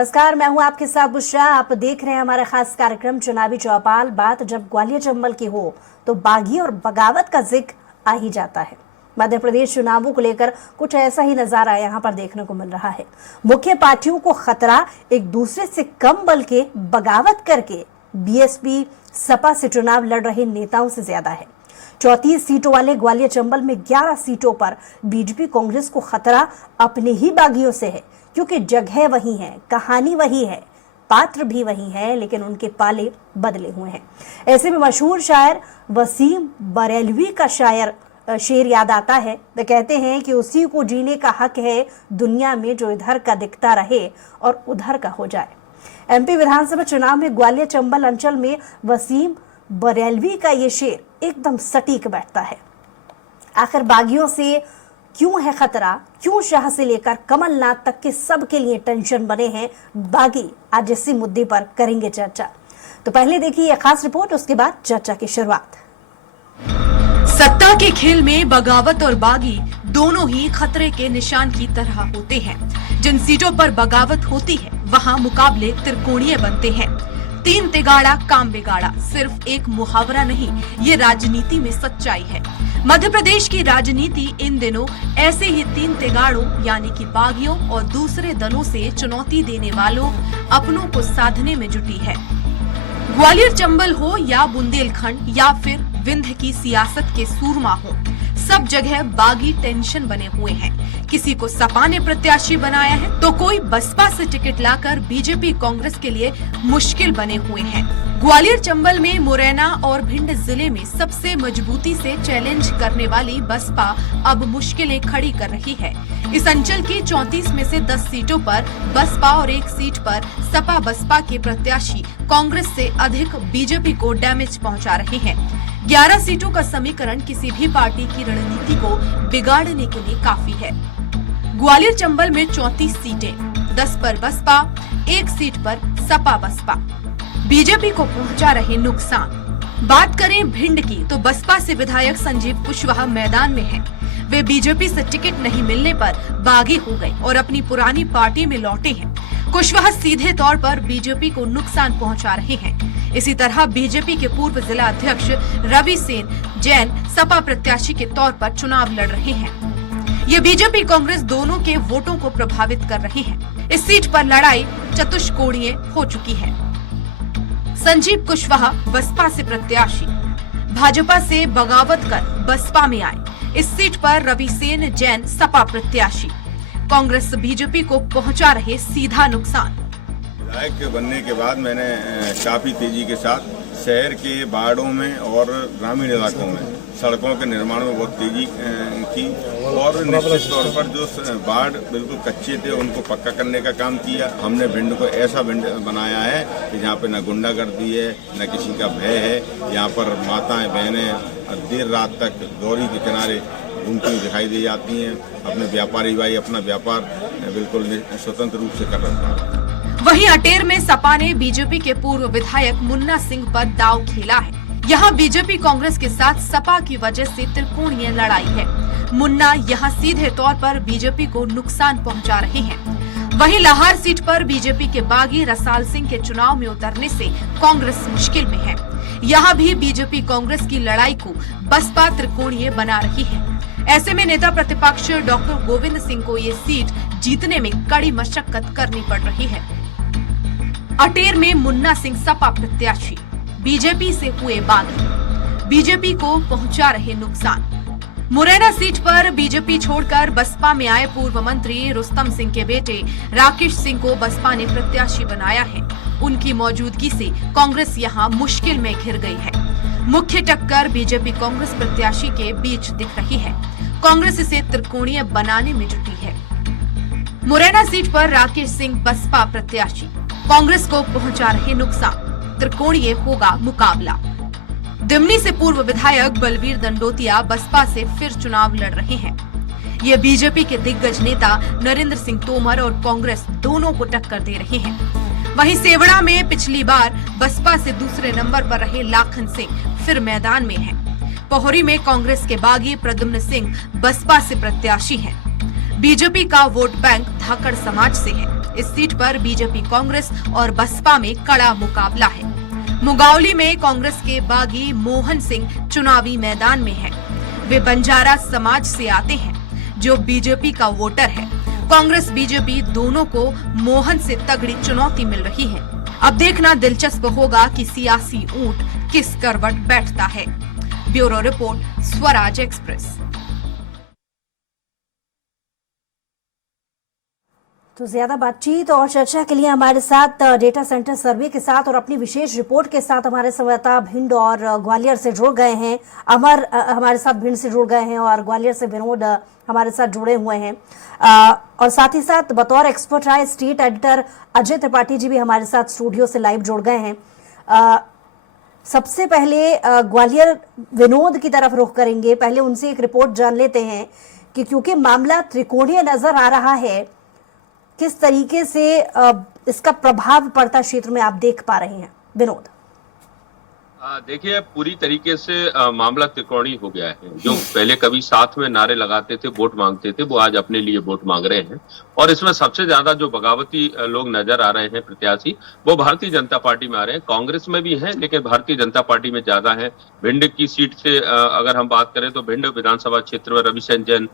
नमस्कार, मैं हूं आपके साथ बुशरा। आप देख रहे हैं हमारा खास कार्यक्रम चुनावी चौपाल। बात जब ग्वालियर चंबल की हो तो बागी और बगावत का जिक्र आ ही जाता है। मध्य प्रदेश चुनावों को लेकर कुछ ऐसा ही नजारा यहाँ पर देखने को मिल रहा है। मुख्य पार्टियों को खतरा एक दूसरे से कम बल के बगावत करके बीएसपी सपा से चुनाव लड़ रहे नेताओं से ज्यादा है। 34 सीटों वाले ग्वालियर चंबल में 11 सीटों पर बीजेपी कांग्रेस को खतरा अपने ही बागियों से है, क्योंकि जगह वही है, कहानी वही है, पात्र भी वही है, लेकिन उनके पाले बदले हुए हैं। ऐसे में मशहूर शायर वसीम बरेलवी का शेर याद आता है। वे कहते हैं कि उसी को जीने का हक है दुनिया में जो इधर का दिखता रहे और उधर का हो जाए। एमपी विधानसभा चुनाव में ग्वालियर चंबल अंचल में वसीम बरेलवी का ये शेर एकदम सटीक बैठता है। आखिर बागियों से क्यों है खतरा, क्यों शाह से लेकर कमलनाथ तक के सबके लिए टेंशन बने हैं बागी, आज इसी मुद्दे पर करेंगे चर्चा। तो पहले देखिए यह खास रिपोर्ट, उसके बाद चर्चा की शुरुआत। सत्ता के खेल में बगावत और बागी दोनों ही खतरे के निशान की तरह होते हैं। जिन सीटों पर बगावत होती है वहां मुकाबले त्रिकोणीय बनते हैं। तीन तिगाड़ा काम बिगाड़ा सिर्फ एक मुहावरा नहीं, ये राजनीति में सच्चाई है। मध्य प्रदेश की राजनीति इन दिनों ऐसे ही तीन तिगाड़ों यानी कि बागियों और दूसरे दलों से चुनौती देने वालों अपनों को साधने में जुटी है। ग्वालियर चंबल हो या बुंदेलखंड या फिर विंध्य की सियासत के सूरमा हो, सब जगह बागी टेंशन बने हुए हैं। किसी को सपा ने प्रत्याशी बनाया है तो कोई बसपा से टिकट लाकर बीजेपी कांग्रेस के लिए मुश्किल बने हुए हैं। ग्वालियर चंबल में मुरैना और भिंड जिले में सबसे मजबूती से चैलेंज करने वाली बसपा अब मुश्किलें खड़ी कर रही है। इस अंचल की 34 में से 10 सीटों पर बसपा और एक सीट पर सपा बसपा के प्रत्याशी कांग्रेस से अधिक बीजेपी को डैमेज पहुंचा रहे हैं। 11 सीटों का समीकरण किसी भी पार्टी की रणनीति को बिगाड़ने के लिए काफी है। ग्वालियर चंबल में 34 सीटें, 10 पर बसपा, एक सीट पर सपा बसपा, बीजेपी को पहुंचा रहे नुकसान। बात करें भिंड की तो बसपा से विधायक संजीव कुशवाहा मैदान में हैं। वे बीजेपी से टिकट नहीं मिलने पर बागी हो गए और अपनी पुरानी पार्टी में लौटे हैं। कुशवाहा सीधे तौर पर बीजेपी को नुकसान पहुंचा रहे हैं। इसी तरह बीजेपी के पूर्व जिला अध्यक्ष रवि सेन जैन सपा प्रत्याशी के तौर पर चुनाव लड़ रहे हैं। ये बीजेपी कांग्रेस दोनों के वोटों को प्रभावित कर रहे हैं। इस सीट पर लड़ाई चतुष्कोणीय हो चुकी है। संजीव कुशवाहा बसपा से प्रत्याशी, भाजपा से बगावत कर बसपा में आए। इस सीट पर रवि सेन जैन सपा प्रत्याशी, कांग्रेस बीजेपी को पहुंचा रहे सीधा नुकसान। विधायक बनने के बाद मैंने काफी तेजी के साथ शहर के वार्डों में और ग्रामीण इलाकों में सड़कों के निर्माण में बहुत तेजी की और निश्चित तौर पर जो वार्ड बिल्कुल कच्चे थे उनको पक्का करने का काम किया। हमने भिंड को ऐसा भिंड बनाया है कि जहाँ पे न गुंडागर्दी है, न किसी का भय है। यहाँ पर माताएं बहनें देर रात तक गौरी के किनारे घूमती हुई दिखाई दे जाती हैं। अपने व्यापारी भाई अपना व्यापार बिल्कुल स्वतंत्र रूप से कर रखा है। वहीं अटेर में सपा ने बीजेपी के पूर्व विधायक मुन्ना सिंह पर दांव खेला है। यहाँ बीजेपी कांग्रेस के साथ सपा की वजह से त्रिकोणीय लड़ाई है। मुन्ना यहाँ सीधे तौर पर बीजेपी को नुकसान पहुँचा रहे हैं। वहीं लाहौर सीट पर बीजेपी के बागी रसाल सिंह के चुनाव में उतरने से कांग्रेस मुश्किल में है। यहाँ भी बीजेपी कांग्रेस की लड़ाई को बसपा त्रिकोणीय बना रही है। ऐसे में नेता प्रतिपक्ष डॉक्टर गोविंद सिंह को ये सीट जीतने में कड़ी मशक्कत करनी पड़ रही है। अटेर में मुन्ना सिंह सपा प्रत्याशी, बीजेपी से हुए बागी, बीजेपी को पहुंचा रहे नुकसान। मुरैना सीट पर बीजेपी छोड़कर बसपा में आए पूर्व मंत्री रुस्तम सिंह के बेटे राकेश सिंह को बसपा ने प्रत्याशी बनाया है। उनकी मौजूदगी से कांग्रेस यहां मुश्किल में घिर गई है। मुख्य टक्कर बीजेपी कांग्रेस प्रत्याशी के बीच दिख रही है। कांग्रेस इसे त्रिकोणीय बनाने में जुटी है। मुरैना सीट पर राकेश सिंह बसपा प्रत्याशी, कांग्रेस को पहुंचा रहे नुकसान, त्रिकोणीय होगा मुकाबला। दिमनी से पूर्व विधायक बलवीर दंडोतिया बसपा से फिर चुनाव लड़ रहे हैं। ये बीजेपी के दिग्गज नेता नरेंद्र सिंह तोमर और कांग्रेस दोनों को टक्कर दे रहे हैं। वहीं सेवड़ा में पिछली बार बसपा से दूसरे नंबर पर रहे लाखन सिंह फिर मैदान में हैं। पोहरी में कांग्रेस के बागी प्रद्युम्न सिंह बसपा से प्रत्याशी हैं। बीजेपी का वोट बैंक धाकड़ समाज से है। इस सीट पर बीजेपी कांग्रेस और बसपा में कड़ा मुकाबला है। मुंगावली में कांग्रेस के बागी मोहन सिंह चुनावी मैदान में हैं। वे बंजारा समाज से आते हैं जो बीजेपी का वोटर है। कांग्रेस बीजेपी दोनों को मोहन से तगड़ी चुनौती मिल रही है। अब देखना दिलचस्प होगा कि सियासी ऊंट किस करवट बैठता है। Bureau report, Swaraj express. तो ज्यादा बातचीत और चर्चा के लिए हमारे साथ डेटा सेंटर सर्वे के साथ और अपनी विशेष रिपोर्ट के साथ हमारे संवाददाता भिंड और ग्वालियर से जुड़ गए हैं। अमर हमारे साथ भिंड से जुड़ गए हैं और ग्वालियर से विनोद हमारे साथ जुड़े हुए हैं। और साथ ही साथ बतौर एक्सपर्ट आए स्टेट एडिटर अजय त्रिपाठी जी भी हमारे साथ स्टूडियो से लाइव जुड़ गए हैं। सबसे पहले ग्वालियर विनोद की तरफ रुख करेंगे। पहले उनसे एक रिपोर्ट जान लेते हैं कि क्योंकि मामला त्रिकोणीय नजर आ रहा है, किस तरीके से इसका प्रभाव पड़ता क्षेत्र में आप देख पा रहे हैं विनोद? देखिए, पूरी तरीके से मामला त्रिकोणीय हो गया है। जो पहले कभी साथ में नारे लगाते थे, वोट मांगते थे, वो आज अपने लिए वोट मांग रहे हैं। और इसमें सबसे ज्यादा जो बगावती लोग नजर आ रहे हैं प्रत्याशी, वो भारतीय जनता पार्टी में आ रहे हैं। कांग्रेस में भी हैं, लेकिन भारतीय जनता पार्टी में ज्यादा है। भिंड की सीट से अगर हम बात करें तो भिंड विधानसभा क्षेत्र में रविशंकर जैन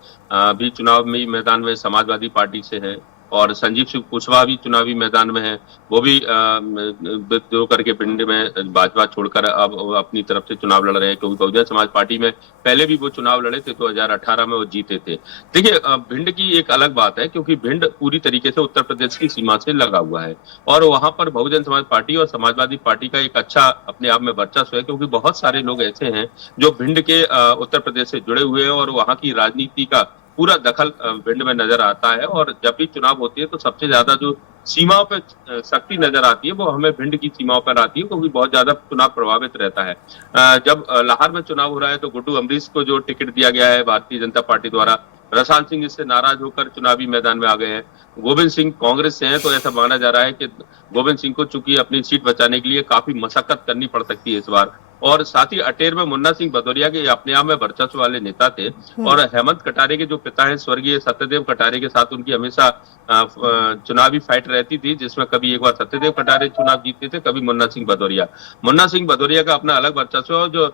भी चुनाव में मैदान में समाजवादी पार्टी से है और संजीव सिंह कुशवाहा भी चुनावी मैदान में है। वो भी विद्रोह करके भिंड में भाजपा छोड़कर अब अपनी तरफ से चुनाव लड़ रहे हैं, क्योंकि बहुजन समाज पार्टी में पहले भी वो चुनाव लड़े थे। 2018 में वो जीते थे। देखिए, भिंड की एक अलग बात है, क्योंकि भिंड पूरी तरीके से उत्तर प्रदेश की सीमा से लगा हुआ है और वहां पर बहुजन समाज पार्टी और समाजवादी पार्टी का एक अच्छा अपने आप में वर्चस्व है, क्योंकि बहुत सारे लोग ऐसे हैं जो भिंड के उत्तर प्रदेश से जुड़े हुए हैं और वहां की राजनीति का पूरा दखल भिंड में नजर आता है। और जब भी चुनाव होती है तो सबसे ज्यादा जो सीमाओं पे शक्ति नजर आती है वो हमें भिंड की सीमाओं पर आती है, क्योंकि बहुत ज्यादा चुनाव प्रभावित रहता है। जब लाहौर में चुनाव हो रहा है तो गुड्डू अमरीश को जो टिकट दिया गया है भारतीय जनता पार्टी द्वारा, रसान सिंह इससे नाराज होकर चुनावी मैदान में आ गए हैं। गोविंद सिंह कांग्रेस से हैं, तो ऐसा माना जा रहा है कि गोविंद सिंह को चूंकि अपनी सीट बचाने के लिए काफी मशक्कत करनी पड़ सकती है इस बार। और साथ ही अटेर में मुन्ना सिंह भदौरिया के अपने आप में वर्चस्व वाले नेता थे और हेमंत कटारे के जो पिता हैं स्वर्गीय सत्यदेव कटारे के साथ उनकी हमेशा चुनावी फाइट रहती थी, जिसमें कभी एक बार सत्यदेव कटारे चुनाव जीतते थे, कभी मुन्ना सिंह भदौरिया। मुन्ना सिंह भदौरिया का अपना अलग वर्चस्व है। जो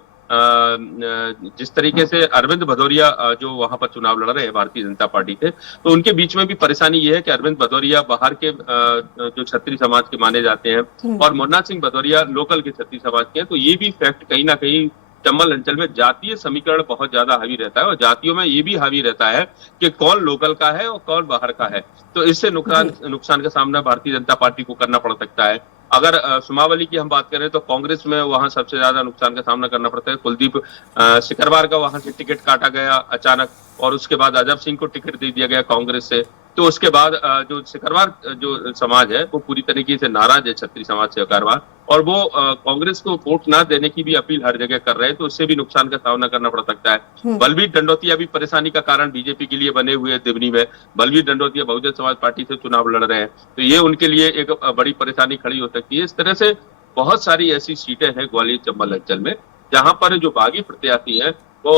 जिस तरीके से अरविंद भदौरिया जो वहां पर चुनाव लड़ रहे हैं भारतीय जनता पार्टी से, तो उनके बीच में भी परेशानी ये है कि अरविंद भदौरिया बाहर के जो क्षत्रिय समाज के माने जाते हैं और मुन्ना सिंह भदौरिया लोकल के क्षत्रिय समाज के हैं। तो ये भी फैक्ट कहीं ना कहीं चंबल अंचल में जातीय समीकरण बहुत ज्यादा हावी रहता है और जातियों में ये भी हावी रहता है कि कौन लोकल का है और कौन बाहर का है। तो इससे नुकसान का सामना भारतीय जनता पार्टी को करना पड़ सकता है। अगर सुमावली की हम बात करें तो कांग्रेस में वहां सबसे ज्यादा नुकसान का सामना करना पड़ता है। कुलदीप सिकरवार का वहां से टिकट काटा गया अचानक और उसके बाद अजब सिंह को टिकट दे दिया गया कांग्रेस से। तो उसके बाद जो सिकरवार जो समाज है वो पूरी तरीके से नाराज है क्षत्रिय समाज से सिकरवार, और वो कांग्रेस को वोट ना देने की भी अपील हर जगह कर रहे हैं। तो उससे भी नुकसान का सामना करना पड़ सकता है। बलबीर डंडौतिया भी परेशानी का कारण बीजेपी के लिए बने हुए दिवनी में। बलबीर डंडौतिया बहुजन समाज पार्टी से चुनाव लड़ रहे हैं, तो ये उनके लिए एक बड़ी परेशानी खड़ी हो सकती है। इस तरह से बहुत सारी ऐसी सीटें हैं ग्वालियर चंबल अंचल में जहां पर जो बागी प्रत्याशी है वो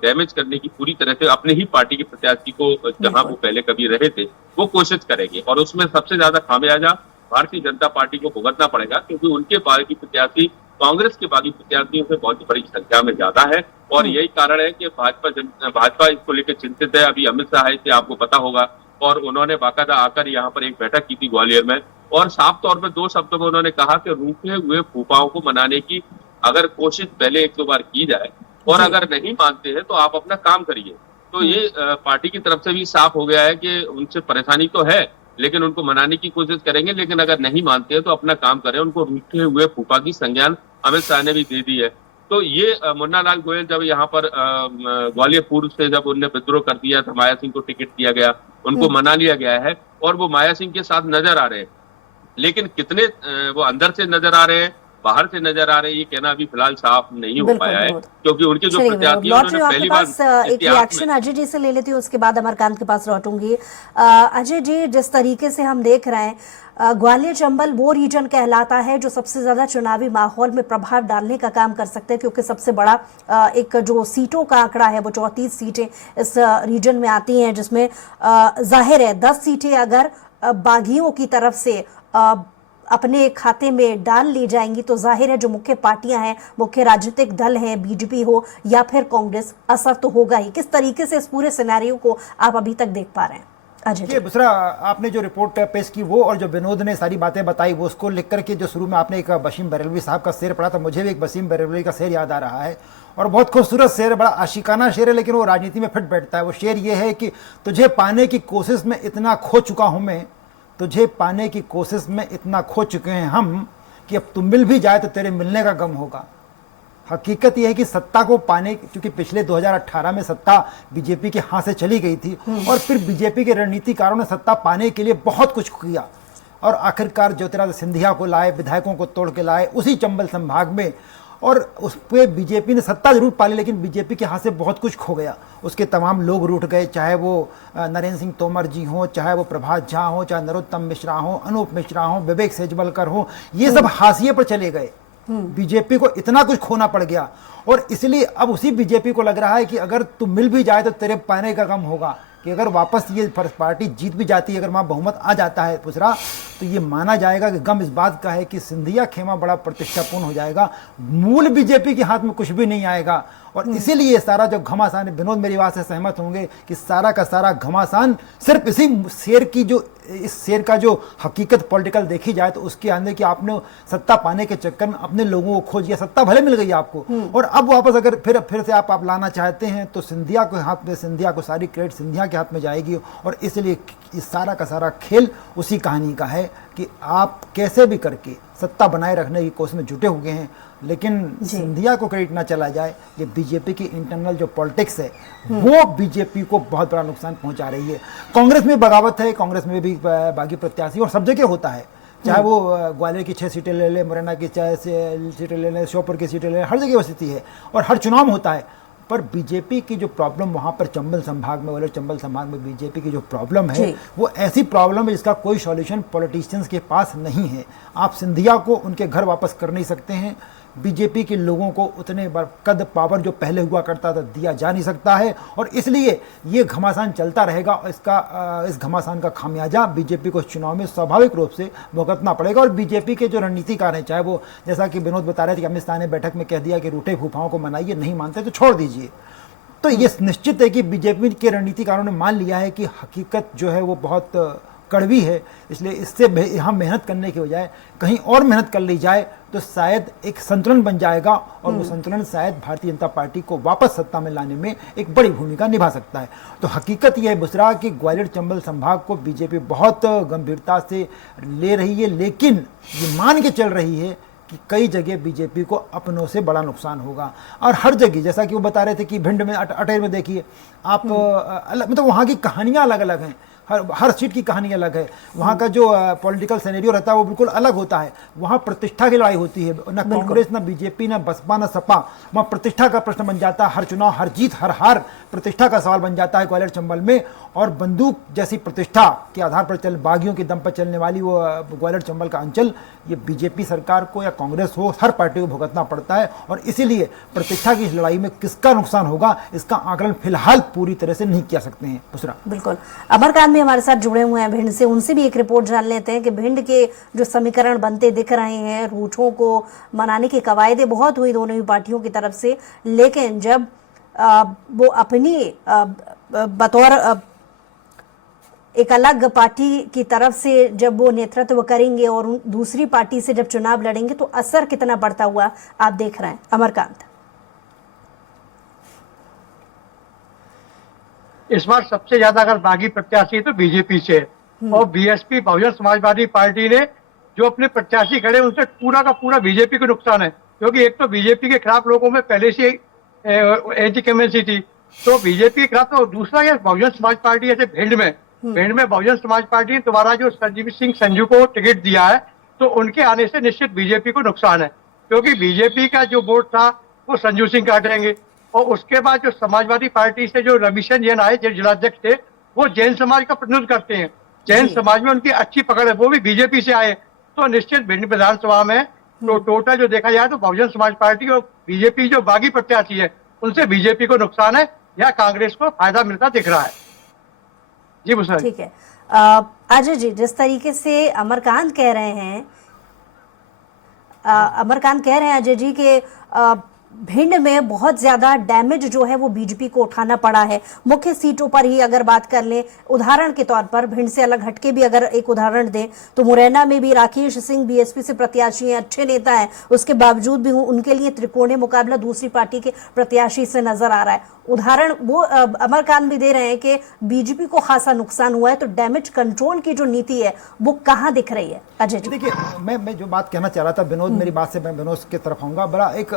डैमेज करने की पूरी तरह से अपने ही पार्टी के प्रत्याशी को जहां वो पहले कभी रहे थे वो कोशिश करेंगे। और उसमें सबसे ज्यादा खामियाजा भारतीय जनता पार्टी को भुगतना पड़ेगा, क्योंकि उनके बागी प्रत्याशी कांग्रेस के बागी प्रत्याशियों से बहुत बड़ी संख्या में ज्यादा है। और यही कारण है कि भाजपा इसको लेकर चिंतित है। अभी अमित शाह से आपको पता होगा और उन्होंने बाकायदा आकर यहाँ पर एक बैठक की थी ग्वालियर में और साफ तौर पर 2 शब्दों में उन्होंने कहा कि रूठे हुए फूफाओं को मनाने की अगर कोशिश पहले 1-2 बार की जाए और अगर नहीं मानते हैं तो आप अपना काम करिए। तो ये पार्टी की तरफ से भी साफ हो गया है कि उनसे परेशानी तो है लेकिन उनको मनाने की कोशिश करेंगे, लेकिन अगर नहीं मानते हैं तो अपना काम करें। उनको रूठे हुए फूफा की संज्ञान अमित शाह ने भी दे दी है। तो ये मुन्ना लाल गोयल जब यहाँ पर ग्वालियर पूर्व से जब उनने विद्रोह कर दिया तो माया सिंह को टिकट दिया गया, उनको मना लिया गया है और वो माया सिंह के साथ नजर आ रहे हैं। लेकिन कितने वो अंदर से नजर आ रहे हैं बाहर से नजर आ रहे हैं ये कहना अभी फिलहाल साफ नहीं हो पाया है, क्योंकि उनके जो प्रत्याशी हैं उन्होंने पहली बार एक रिएक्शन अजय जी से ले लेती हूँ, उसके बाद अमरकांत के पास लौटूंगी। अजय जी, जिस तरीके से हम देख रहे हैं ग्वालियर चंबल वो रीजन कहलाता है जो सबसे ज्यादा चुनावी माहौल में प्रभाव डालने का काम कर सकते हैं, क्योंकि सबसे बड़ा एक जो सीटों का आंकड़ा है वो 34 सीटें इस रीजन में आती हैं, जिसमें जाहिर है 10 सीटें अगर बागियों की तरफ से अपने खाते में डाल ली जाएंगी तो जाहिर है जो मुख्य पार्टियां हैं, मुख्य राजनीतिक दल हैं, बीजेपी हो या फिर कांग्रेस, असर तो होगा ही। किस तरीके से इस पूरे सिनेरियो को आप अभी तक देख पा रहे हैं अजय जी? बुसरा, आपने जो रिपोर्ट पेश की वो और जो विनोद ने सारी बातें बताई वो, उसको लिख करके जो शुरू में आपने एक वसीम बरेलवी साहब का शेर पढ़ा था, मुझे भी एक वसीम बरेलवी का शेर याद आ रहा है और बहुत खूबसूरत शेर है, बड़ा आशिकाना शेर है, लेकिन वो राजनीति में फिट बैठता है। वो शेर ये है कि तुझे पाने की कोशिश में इतना खो चुका हूं मैं, तुझे पाने की कोशिश में इतना खो चुके हैं हम कि अब तू मिल भी जाए तो तेरे मिलने का गम होगा। हकीकत यह है कि सत्ता को पाने, क्योंकि पिछले 2018 में सत्ता बीजेपी के हाथ से चली गई थी और फिर बीजेपी के रणनीतिकारों ने सत्ता पाने के लिए बहुत कुछ किया और आखिरकार ज्योतिरादित्य सिंधिया को लाए, विधायकों को तोड़ के लाए उसी चंबल संभाग में, और उस पर बीजेपी ने सत्ता जरूर पाली लेकिन बीजेपी के हाथ से बहुत कुछ खो गया। उसके तमाम लोग रूठ गए, चाहे वो नरेंद्र सिंह तोमर जी हों, चाहे वो प्रभात झा हों, चाहे नरोत्तम मिश्रा हों, अनूप मिश्रा हों, विवेक सेजबलकर हों, ये सब हाशिए पर चले गए। बीजेपी को इतना कुछ खोना पड़ गया और इसलिए अब उसी बीजेपी को लग रहा है कि अगर तू मिल भी जाए तो तेरे पाने का गम होगा, कि अगर वापस ये पार्टी जीत भी जाती है, अगर वहाँ बहुमत आ जाता है पुसरा, तो ये माना जाएगा कि गम इस बात का है कि सिंधिया खेमा बड़ा प्रतिष्ठापूर्ण हो जाएगा, मूल बीजेपी के हाथ में कुछ भी नहीं आएगा। और इसीलिए सारा जो घमासान, विनोद मेरी बात से सहमत होंगे कि सारा का सारा घमासान सिर्फ इसी शेर की, जो इस शेर का जो हकीकत पॉलिटिकल देखी जाए तो उसके अंदर कि आपने सत्ता पाने के चक्कर में अपने लोगों को खो दिया। सत्ता भले मिल गई आपको और अब वापस अगर फिर से आप लाना चाहते हैं तो सिंधिया के हाथ में, सिंधिया को सारी क्रेडिट सिंधिया के हाथ में जाएगी। और इसलिए इस सारा का सारा खेल उसी कहानी का है कि आप कैसे भी करके सत्ता बनाए रखने की कोशिश में जुटे हुए हैं, लेकिन सिंधिया को क्रेडिट ना चला जाए, ये बीजेपी की इंटरनल जो पॉलिटिक्स है वो बीजेपी को बहुत बड़ा नुकसान पहुंचा रही है। कांग्रेस में बगावत है, कांग्रेस में भी बागी प्रत्याशी और सब जगह होता है, चाहे वो ग्वालियर की 6 सीटें ले ले, मुरैना की 4 सीटें ले लें, श्योपुर की सीटें ले लें, हर जगह वो स्थिति है और हर चुनाव में होता है। पर बीजेपी की जो प्रॉब्लम वहाँ पर चंबल संभाग में, चंबल संभाग में बीजेपी की जो प्रॉब्लम है वो ऐसी प्रॉब्लम है जिसका कोई सॉल्यूशन पॉलिटिशियंस के पास नहीं है। आप सिंधिया को उनके घर वापस कर नहीं सकते हैं, बीजेपी के लोगों को उतने कद पावर जो पहले हुआ करता था दिया जा नहीं सकता है और इसलिए ये घमासान चलता रहेगा। इस घमासान का खामियाजा बीजेपी को चुनाव में स्वाभाविक रूप से भुगतना पड़ेगा। और बीजेपी के जो रणनीतिकार हैं, चाहे वो जैसा कि विनोद बता रहे थे कि अमित शाह ने बैठक में कह दिया कि रूठे फूफाओं को मनाइए, नहीं मानते तो छोड़ दीजिए, तो ये निश्चित है कि बीजेपी के रणनीतिकारों ने मान लिया है कि हकीकत जो है वो बहुत कड़वी है, इसलिए इससे यहाँ मेहनत करने के बजाय कहीं और मेहनत कर ली जाए तो शायद एक संतुलन बन जाएगा और वो संतुलन शायद भारतीय जनता पार्टी को वापस सत्ता में लाने में एक बड़ी भूमिका निभा सकता है। तो हकीकत यह है बुसरा कि ग्वालियर चंबल संभाग को बीजेपी बहुत गंभीरता से ले रही है, लेकिन ये मान के चल रही है कि कई जगह बीजेपी को अपनों से बड़ा नुकसान होगा। और हर जगह जैसा कि वो बता रहे थे कि भिंड में, अटेर में देखिए आप, मतलब वहाँ की कहानियाँ अलग अलग हैं, हर सीट की कहानी अलग है, वहाँ का जो पॉलिटिकल सिनेरियो रहता है वो बिल्कुल अलग होता है। वहाँ प्रतिष्ठा की लड़ाई होती है, ना कांग्रेस, ना बीजेपी, ना बसपा, ना सपा, वहाँ प्रतिष्ठा का प्रश्न बन जाता है। हर चुनाव, हर जीत, हर हार प्रतिष्ठा का सवाल बन जाता है ग्वालियर चंबल में। और बंदूक जैसी प्रतिष्ठा के आधार पर बागियों के दम पर चलने वाली वो ग्वालियर चंबल का अंचल, ये बीजेपी सरकार को या कांग्रेस हो, हर पार्टी को भुगतना पड़ता है। और इसीलिए प्रतिष्ठा की इस लड़ाई में किसका नुकसान होगा इसका आकलन फिलहाल पूरी तरह से नहीं किया सकते हैं। दूसरा बिल्कुल, अमरकांत भी हमारे साथ जुड़े हुए हैं भिंड से, उनसे भी एक रिपोर्ट जान लेते हैं कि भिंड के जो समीकरण बनते दिख रहे हैं, रूठों को मनाने की कवायदें बहुत हुई दोनों ही पार्टियों की तरफ से, लेकिन जब वो अपनी बतौर एक अलग पार्टी की तरफ से जब वो नेतृत्व करेंगे और दूसरी पार्टी से जब चुनाव लड़ेंगे तो असर कितना बढ़ता हुआ आप देख रहे हैं अमरकांत? इस बार सबसे ज्यादा अगर बागी प्रत्याशी तो बीजेपी से, और बीएसपी बहुजन समाजवादी पार्टी ने जो अपने प्रत्याशी खड़े उनसे पूरा का पूरा बीजेपी को नुकसान है, क्योंकि एक तो बीजेपी के खिलाफ लोगों में पहले से एंटी कमेंसी थी, तो बीजेपी के खिलाफ, तो दूसरा ये बहुजन समाज पार्टी जैसे भिंड में बहुजन समाज पार्टी ने दोबारा जो संजीव सिंह संजू को टिकट दिया है, तो उनके आने से निश्चित बीजेपी को नुकसान है, क्योंकि बीजेपी का जो वोट था वो संजू सिंह काटेंगे। और उसके बाद जो समाजवादी पार्टी से जो रविशंकर जैन आए, जो जिलाध्यक्ष थे, वो जैन समाज का प्रतिनिधित्व करते हैं, जैन समाज में उनकी अच्छी पकड़ है, वो भी बीजेपी से आए, तो निश्चित भिंड विधानसभा में तो टोटल जो देखा जाए तो बहुजन समाज पार्टी और बीजेपी जो बागी प्रत्याशी है उनसे बीजेपी को नुकसान है या कांग्रेस को फायदा मिलता दिख रहा है। जी बुसरा, ठीक है। अजय जी, जिस तरीके से अमरकांत कह रहे हैं अजय जी कि भिंड में बहुत ज्यादा डैमेज जो है वो बीजेपी को उठाना पड़ा है। मुख्य सीटों पर ही अगर बात कर लें, उदाहरण के तौर पर भिंड से अलग हटके भी अगर एक उदाहरण दें तो मुरैना में भी राकेश सिंह बीएसपी से प्रत्याशी हैं, अच्छे नेता हैं, उसके बावजूद भी उनके लिए त्रिकोणीय मुकाबला दूसरी पार्टी के प्रत्याशी से नजर आ रहा है। उदाहरण वो अमरकांत भी दे रहे हैं कि बीजेपी को खासा नुकसान हुआ है, तो डैमेज कंट्रोल की जो नीति है वो कहाँ दिख रही है? अजय जी देखिए, मैं जो बात कहना चाह रहा था विनोद, मेरी बात से मैं विनोद की तरफ आऊंगा। बड़ा एक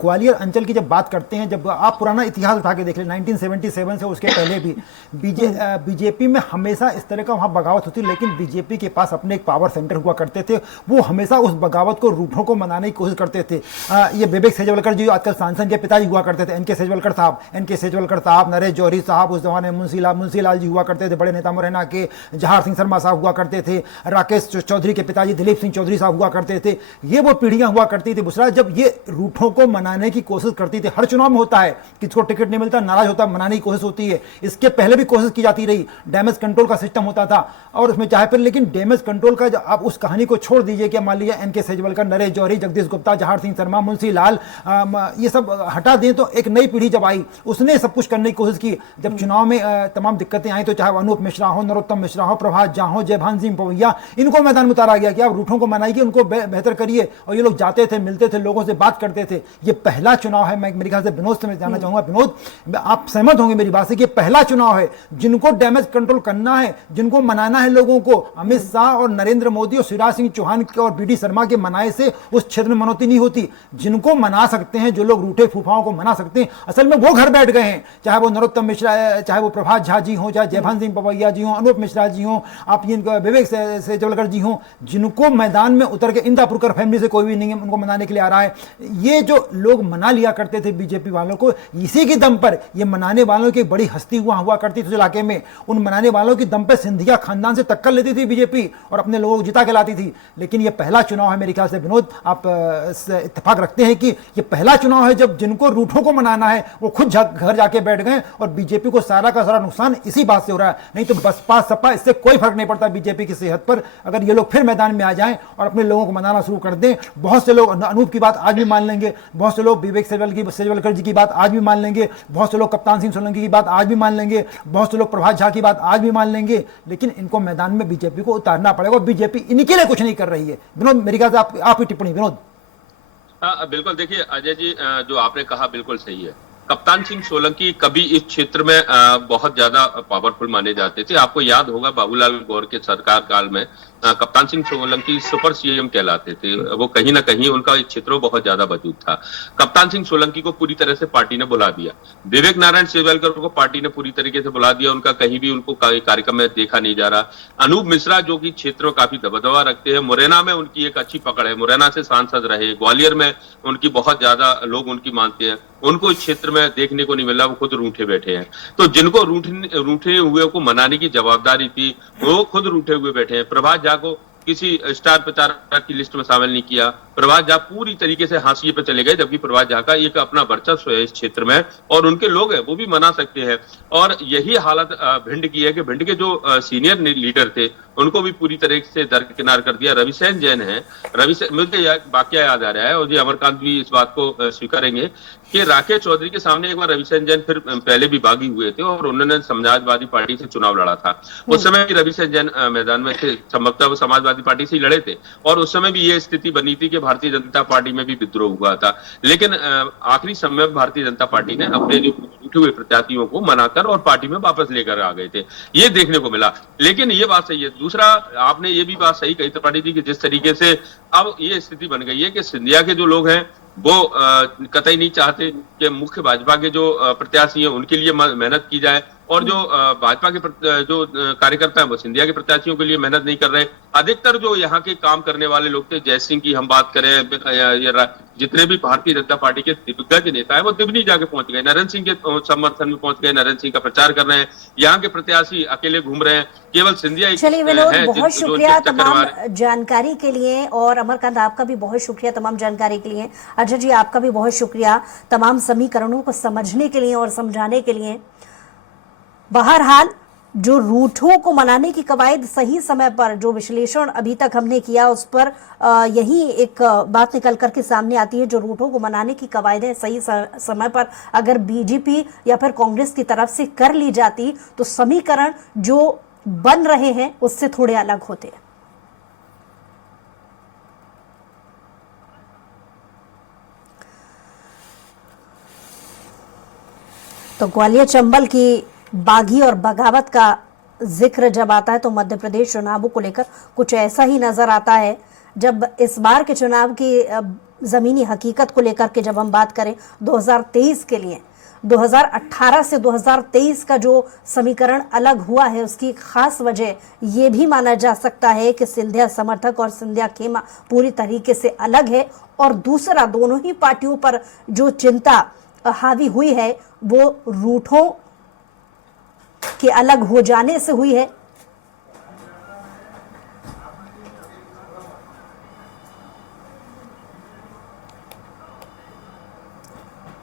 ग्वालियर अंचल की जब बात करते हैं, जब आप पुराना इतिहास उठा के देख लें 1977 से उसके पहले भी बीजेपी में हमेशा इस तरह का वहां बगावत होती, लेकिन बीजेपी के पास अपने एक पावर सेंटर हुआ करते थे, वो हमेशा उस बगावत को रूठों को मनाने की कोशिश करते थे। ये विवेक सेजवलकर जी आजकल सांसद के पिताजी हुआ करते थे, एनके सेजवलकर साहब, नरेश जौहरी साहब, उस जमाने मुंशी लाल जी हुआ करते थे, बड़े नेता मुरैना के जहार सिंह शर्मा साहब हुआ करते थे, राकेश चौधरी के पिताजी दिलीप सिंह चौधरी साहब हुआ करते थे। ये वो पीढ़ियां हुआ करती थी बुसरा, जब ये रूठों को मनाने की कोशिश करती थी। हर चुनाव में होता है, किसको टिकट नहीं मिलता नाराज होता, मनाने की कोशिश होती है। इसके पहले भी कोशिश की जाती रही, डैमेज कंट्रोल का सिस्टम होता था और उसमें चाहे फिर, लेकिन डैमेज कंट्रोल का आप उस कहानी को छोड़ दीजिए कि मान लीजिए एनके सेजवलकर, नरेश जौहरी, जगदीश गुप्ता, जहार सिंह शर्मा, मुंशी लाल, ये सब हटा दें तो एक नई पीढ़ी जब आई उसने सब कुछ करने की कोशिश की। जब चुनाव में तमाम दिक्कतें आई तो चाहे अनूप मिश्रा हो, नरोत्तम मिश्रा हो, प्रभात झा हो, जयभान सिंह पवैया, इनको मैदान में उतारा गया कि आप रूठों को मनाइए, उनको बेहतर करिए। और ये लोग जाते थे, मिलते थे, लोगों से बात करते थे। ये पहला चुनाव है, मैं मेरे ख्याल से विनोद से मैं जानना चाहूंगा, विनोद आप सहमत होंगे मेरी बात से कि पहला चुनाव है, जिनको डैमेज कंट्रोल करना है, जिनको मनाना है लोगों को, अमित शाह और नरेंद्र मोदी और शिवराज सिंह चौहान और बीडी शर्मा के मनाए से उस क्षेत्र में मनौती नहीं होती। जिनको मना सकते हैं, जो लोग रूठे फूफाओं को मना सकते हैं, असल में वो घर बैठ गए हैं, चाहे वो नरोत्तम मिश्रा, चाहे वो प्रभात झा जी हो, चाहे जयभान सिंह पवैया जी हो, अनूप मिश्रा जी हो, आप विवेक सेजवलकर जी हो, जिनको मैदान में उतर के इंदापुरकर फैमिली से कोई भी नहीं है, उनको मनाने के लिए आ रहा है। ये जो लोग मना लिया करते थे बीजेपी वालों को, इसी के दम पर ये मनाने वालों की बड़ी हस्ती हुआ करती थी इलाके में। उन मनाने वालों की दम पर सिंधिया खानदान से टक्कर लेती थी बीजेपी और अपने लोगों को जिता के लाती थी। लेकिन ये पहला चुनाव है मेरे ख्याल से विनोद, आप इत्तेफाक रखते हैं कि ये पहला चुनाव है जब जिनको रूठों को मनाना है वो खुद घर जाके बैठ गए और बीजेपी को सारा का सारा नुकसान इसी बात से हो रहा है। नहीं तो बसपा सपा इससे कोई फर्क नहीं पड़ता बीजेपी की सेहत पर, अगर ये लोग फिर मैदान में आ जाएं और अपने लोगों को मनाना शुरू कर दें। बहुत से लोग अनूप की बात आज भी मान लेंगे, बहुत से लोग विवेक सेजवलकर जी की बात आज भी मान लेंगे, बहुत से लोग कप्तान सिंह सोलंकी की बात आज भी मान लेंगे, बहुत से लोग प्रभात झा की बात आज भी मान लेंगे। लेकिन इनको मैदान में बीजेपी को उतारना पड़ेगा, बीजेपी इनके लिए कुछ नहीं कर रही है। विनोद, मेरी ख्याल से आपकी टिप्पणी विनोद। हाँ बिल्कुल, देखिए अजय जी, जो आपने कहा बिल्कुल सही है। कप्तान सिंह सोलंकी कभी इस क्षेत्र में बहुत ज्यादा पावरफुल माने जाते थे। आपको याद होगा बाबूलाल गौर के सरकार काल में कप्तान सिंह सोलंकी सुपर सीएम कहलाते थे। वो कहीं ना कहीं उनका इस क्षेत्र में बहुत ज्यादा वजूद था। कप्तान सिंह सोलंकी को पूरी तरह से पार्टी ने बुला दिया, विवेक नारायण सेजवलकर को पार्टी ने पूरी तरीके से बुला दिया, उनका कहीं भी उनको कार्यक्रम में देखा नहीं जा रहा। अनूप मिश्रा जो कि क्षेत्र में काफी दबदबा रखते हैं, मुरैना में उनकी एक अच्छी पकड़ है, मुरैना से सांसद रहे, ग्वालियर में उनकी बहुत ज्यादा लोग उनकी मानते हैं, उनको इस क्षेत्र में देखने को नहीं मिला, वो खुद रूठे बैठे हैं। तो जिनको रूठे हुए को मनाने की जवाबदारी थी वो खुद रूठे हुए बैठे हैं। प्रभात झा को किसी स्टार प्रचारक की लिस्ट में शामिल नहीं किया। प्रभात झा पूरी तरीके से हाशिए पे चले गए, जबकि प्रभात झा का एक अपना वर्चस्व है इस क्षेत्र में और उनके लोग हैं वो भी मना सकते हैं। और यही हालत भिंड की है कि भिंड के जो सीनियर लीडर थे उनको भी पूरी तरीके से दरकिनार कर दिया। रविसेन जैन है, मुझे वाकया याद आ रहा है और जी अमरकांत भी इस बात को स्वीकारेंगे कि राकेश चौधरी के सामने एक बार रविसेन जैन फिर पहले भी बागी हुए थे और उन्होंने समाजवादी पार्टी से चुनाव लड़ा था। उस समय भी रविसेन जैन मैदान में थे, संभवतः वो समाजवादी पार्टी से ही लड़े थे और उस समय भी ये स्थिति बनी थी कि भारतीय जनता पार्टी में भी विद्रोह हुआ था। लेकिन आखिरी समय में भारतीय जनता पार्टी ने अपने जो उठे हुए प्रत्याशियों को मनाकर और पार्टी में वापस लेकर आ गए थे, ये देखने को मिला। लेकिन ये बात सही है। दूसरा, आपने ये भी बात सही कही त्रिपाठी जी की जिस तरीके से अब ये स्थिति बन गई है कि सिंधिया के जो लोग हैं वो कतई नहीं चाहते कि मुख्य भाजपा के जो प्रत्याशी हैं उनके लिए मेहनत की जाए और जो भाजपा के जो कार्यकर्ता हैं वो सिंधिया के प्रत्याशियों के लिए मेहनत नहीं कर रहे। अधिकतर जो यहाँ के काम करने वाले लोग थे, जय सिंह की हम बात करें, जितने भी भारतीय जनता पार्टी के दिग्गज नेता है वो दिल्ली जाके पहुंच गए, नरेंद्र सिंह के समर्थन में पहुंच गए, नरेंद्र सिंह का प्रचार कर रहे हैं। यहाँ के प्रत्याशी अकेले घूम रहे हैं, केवल सिंधिया। चलिए विनोद, बहुत शुक्रिया तमाम जानकारी के लिए और अमरकांत आपका भी बहुत शुक्रिया तमाम जानकारी के लिए। अजय जी आपका भी बहुत शुक्रिया तमाम समीकरणों को समझने के लिए और समझाने के लिए। बहरहाल जो रूठों को मनाने की कवायद सही समय पर, जो विश्लेषण अभी तक हमने किया उस पर यही एक बात निकल करके सामने आती है। जो रूठों को मनाने की कवायदें सही समय पर अगर बीजेपी या फिर कांग्रेस की तरफ से कर ली जाती तो समीकरण जो बन रहे हैं उससे थोड़े अलग होते हैं। तो ग्वालियर चंबल की बागी और बगावत का जिक्र जब आता है तो मध्य प्रदेश चुनावों को लेकर कुछ ऐसा ही नजर आता है। जब इस बार के चुनाव की जमीनी हकीकत को लेकर के जब हम बात करें 2023 के लिए, 2018 से 2023 का जो समीकरण अलग हुआ है उसकी खास वजह ये भी माना जा सकता है कि सिंधिया समर्थक और सिंधिया खेमा पूरी तरीके से अलग है, और दूसरा दोनों ही पार्टियों पर जो चिंता हावी हुई है वो रूठों के अलग हो जाने से हुई है।